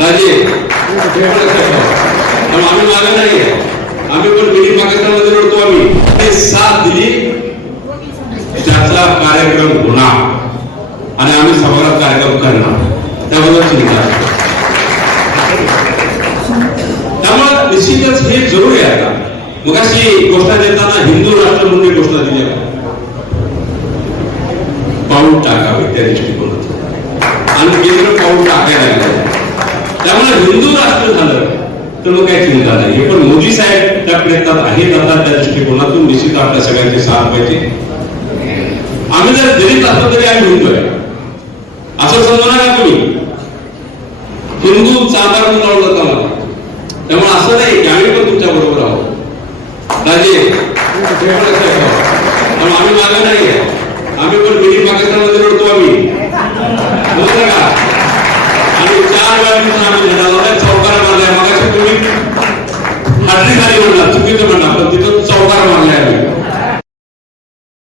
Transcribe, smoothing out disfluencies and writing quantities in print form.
राजे आम्ही मागे नाही, आम्ही पण मिनी पाकिस्तानमध्ये लढतो. आम्ही ते साथ दिली, त्याचा कार्यक्रम होणार आणि आम्ही सभागृहात कार्यक्रम करणार, त्याबद्दल चिंता आहे. त्यामुळे निश्चितच हे जरूरी आहे. आता मग अशी घोषणा देताना हिंदू राष्ट्र म्हणून घोषणा दिली आहे, पाऊल टाकावे त्या दृष्टिकोनात आणि केंद्र पाऊल टाकायला लागलं. त्यामुळे हिंदू राष्ट्र झालं तर मग काही चिंता नाही. हे पण मोदी साहेब त्या प्रयत्नात आहेत. आता त्या दृष्टिकोनातून निश्चित आपल्या सगळ्यांची साथ पाहिजे. आम्ही जर दलित असलो तरी आम्ही हिंदू आहे असं समजू नका तुम्ही. हिंदू चांदार लावलं जातं, त्यामुळे असं नाही की आम्ही पण तुमच्या बरोबर आहोत. राजे आम्ही मागे नाही, आम्ही पण मिनी पाकिस्तानमध्ये लढतो. आम्ही बोलतो का आणि 4 वेळा आम्ही लढा लावलाय, चौकार मारलाय. मगाशी तुम्ही हाटरी खाली म्हणला, चुकीचं म्हणला, पण तिथं चौकार